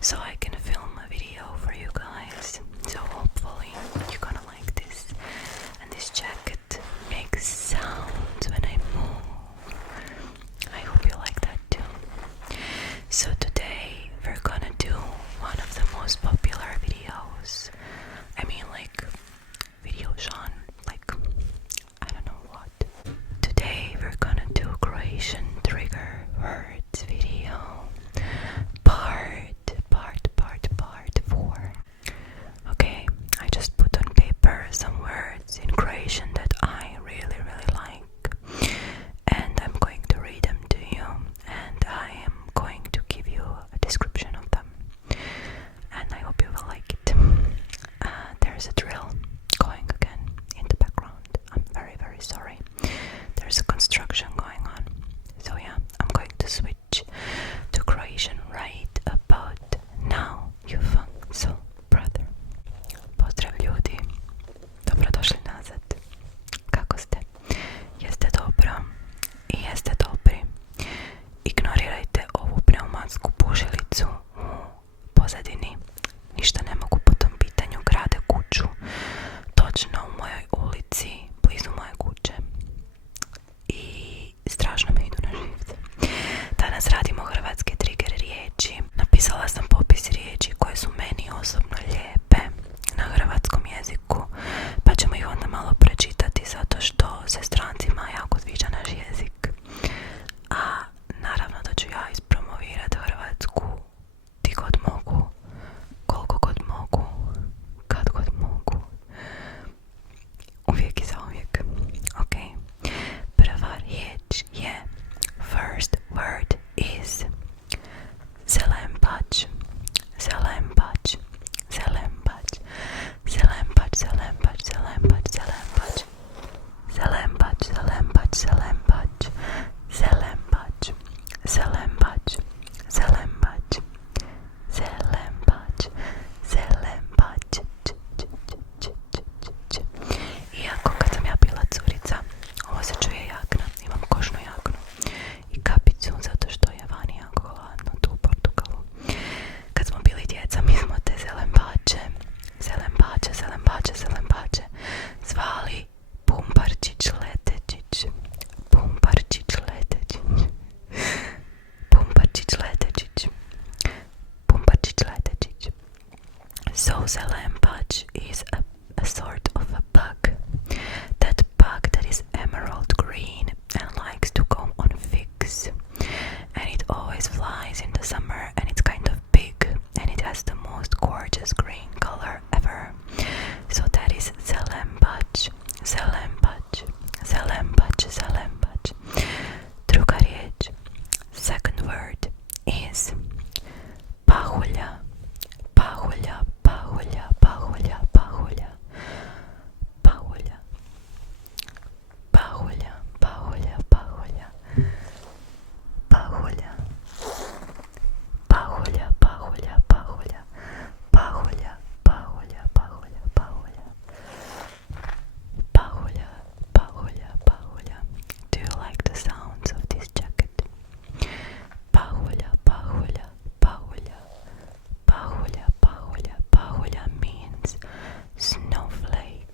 so I can film a video for you guys. So hopefully you're gonna like this. And this jacket makes sounds when I move. I hope you like that too. So today we're gonna do one of the most popular videos. I mean, like, video genre, like, I don't know what. Today we're gonna do Croatian trigger words video. Part 4. Okay, I just put on paper some words in Croatian that I really like, and I'm going to read them to you, and I am going to give you a description of them, and I hope you will like it. There's a drill going again in the background. I'm very sorry. There's a construction going on. So yeah, I'm going to switch to Croatian right about now. You funk so brother. Pozdrav ljudi. Dobrodošli nazad. Kako ste? Jeste dobro? I jeste dobri? Ignorirajte ovu pneumatsku bušilicu u pozadini. Ništa ne mogu po tom pitanju. Grade kuću točno u mojoj ulici, blizu moje kuće. I strašno me idu na živce. Danas radimo hrvatske trigger riječi. Napisala sam popis riječi koje su meni osobno lijepe na hrvatskom jeziku, pa ćemo ih onda malo prečitati zato što se strancima jako sviđa naš jezik. A naravno da ću ja ispromovirati Hrvatsku di god mogu, koliko god mogu, kad god mogu. Uvijek i zauvijek. Ok. Prva riječ je, first word is zelempać. Zelempać. Zelempać. Zelempać. Zelempać. Zelempać. Zelempać. Zelempać. Zelempać. Zelempać. Zelempać. Zelempać. Zelempać. Zelempać. Zelempać. Iako kad sam ja bila curica, ovo se čuje jakna, imam kožnu jaknu i kapicu zato što je vani jako hladno tu u Portugalu. Kad smo bili djeca, mi smo te zelempače zvali Pumparčić Letečić. Pumparčić Letečić. Pumparčić Letečić. Pumparčić Letečić. So zelempać is a sort of a bug. That bug that is emerald green and likes to go on figs. And it always flies in the summer, and it's kind of big, and it has the most gorgeous green color ever. So that is zelempać. Zelempać. Zelempać. Zelempać. Druga riječ. Second word is pahulja. Pahulja. Pahulja. Pahulja. Pahulja. Pahulja. Pahulja. Pahulja. Pahulja. Pahulja. Pahulja. Pahulja. Pahulja. Pahulja. Pahulja. Pahulja. Pahulja. Pahulja. Pahulja. Pahulja. Do you like the sounds of this jacket? Pahulja. Pahulja. Pahulja. Pahulja. Pahulja. Pahulja means snowflake.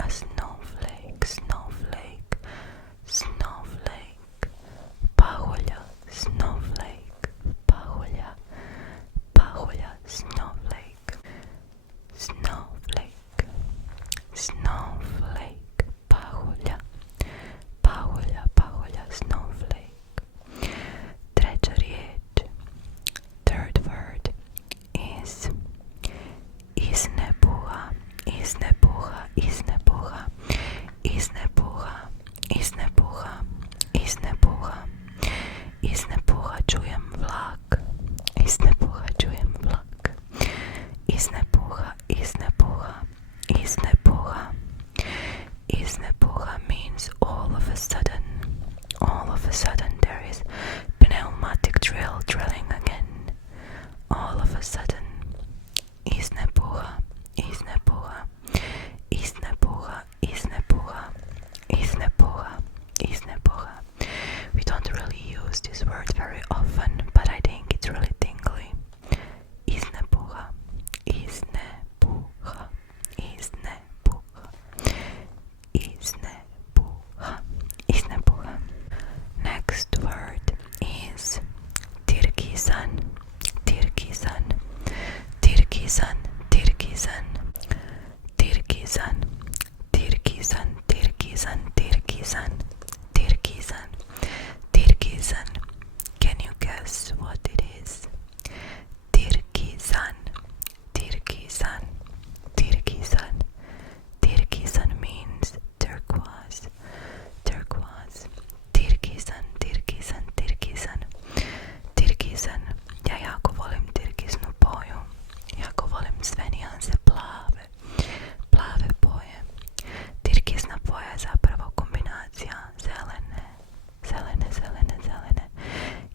A snowflake. Snowflake. Snowflake. Pahulja. Snowflake. Pahulja. Pahulja. Snowflake. Snowflake. Snowflake. Pahulja. Pahulja. Pahulja. Snowflake. Treća riječ. Third word is iznebuha. Iznebuha. Iznebuha. Iznebuha. Iznebuha. Iznebuha. Iznebuha. Čujem vlak. Iznebuha. Čujem vlak. Iznebuha. Iznebuha. Iznebuha. Iznebuha means all of a sudden. All of a sudden there is pneumatic drill drilling again. All of a sudden. Iznebuha. Iznebuha. Iznebuha. Iznebuha. Iznebuha. Iznebuha. We don't really use this word very often, but I think it's really tingly. Tirkisan, Tirkisan, Tirkisan, Tirkisan, Tirkisan, Tirkisan, Tirkisan, Tirkisan. Can you guess what it is? Tirkisan, Tirkisan, Tirkisan. Tirkisan means turquoise, turquoise. Tirkisan, Tirkisan, Tirkisan, Tirkisan. Ja jako volim tirkisnu boju. Jako volim sve nijanse plave, plave boje. Tirkisna boja je zapravo kombinacija zelene, zelene, zelene, zelene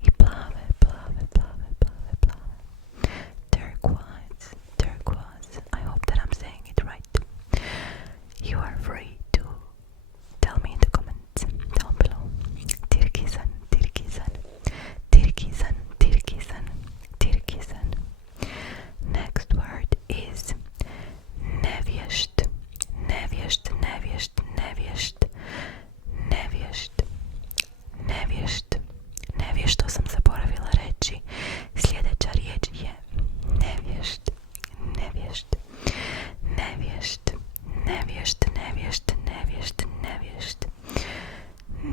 i plave, plave, plave, plave, plave. Turquoise, turquoise. I hope that I'm saying it right. You are free to tell me in the comments down below. Tirkisan, Tirkisan, Tirkisan, Tirkisan, Tirkisan. Next word is nevješt, nevješt, nevješt, nevješt, nevješt, nevješt. Nevješt, to sam zaboravila reći. Sljedeća riječ je nevješt, nevješt, nevješt, nevješt, nevješt, nevješt, nevješt,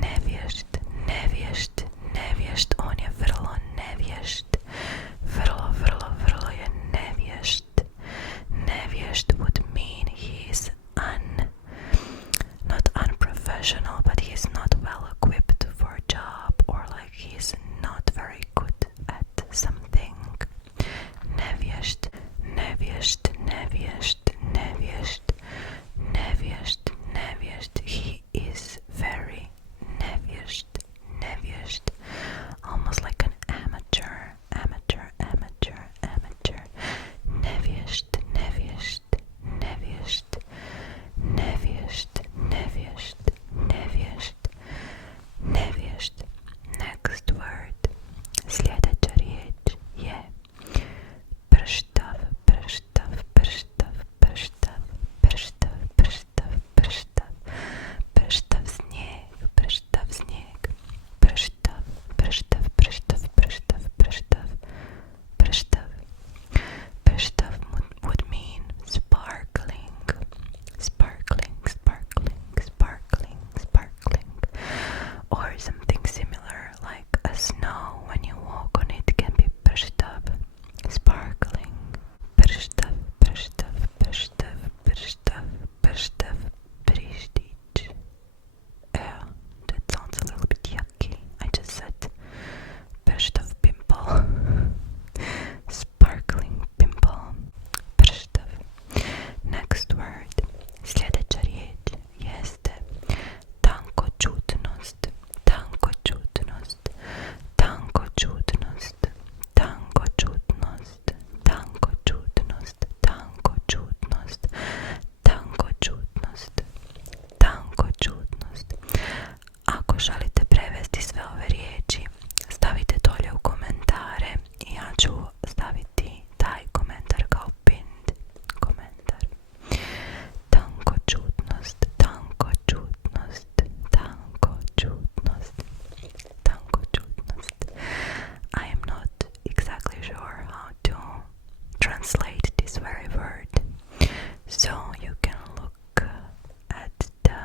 nevješt, nevješt, nevješt. On je vrlo nevješt, vrlo, vrlo, vrlo je nevješt. Nevješt would mean he's not unprofessional, but he's not well equipped for a job, or like he's not very good at something. Nevješt, nevješt, nevješt, nevješt, nevješt, nevješt. He is very nevješt, nevješt. Almost like an amateur, amateur, amateur, amateur. Nevješt, nevješt, nevješt, nevješt, nevješt, nevješt, nevješt. Next word. Sljedeća riječ je prštav, prštav, prštav, prštav, prštav, prštav, prštav, prštav snijeg, prštav snijeg, prštav, prštav, prštav, prštav, prštav, prštav. Prštav would mean sparkling, sparkling, sparkling, sparkling, sparkling, or something similar like a snow when you walk on it can be prštav, sparkling. Prštav, prštav, prštav, prštav, prštav, prištić. Yeah, that sounds a little bit yucky. I just said prštav pimple. Sparkling pimple. Prštav. Next word. Sljedeća riječ jeste tankočutnost, tankočutnost, tankočutnost, tankočutnost, tankočutnost, tankočutnost, tankočutnost, tankočutnost. Ako želite prevesti sve ove riječi, stavite dolje u komentare i ja ću staviti taj komentar kao pinned komentar. Tankočutnost, tankočutnost, tankočutnost, tankočutnost. I am not exactly sure how to translate this very word, so you can look at the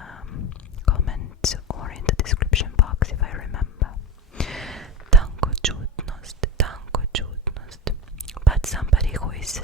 comments or in the description box if I remember. Tankočutnost, tankočutnost. But somebody who is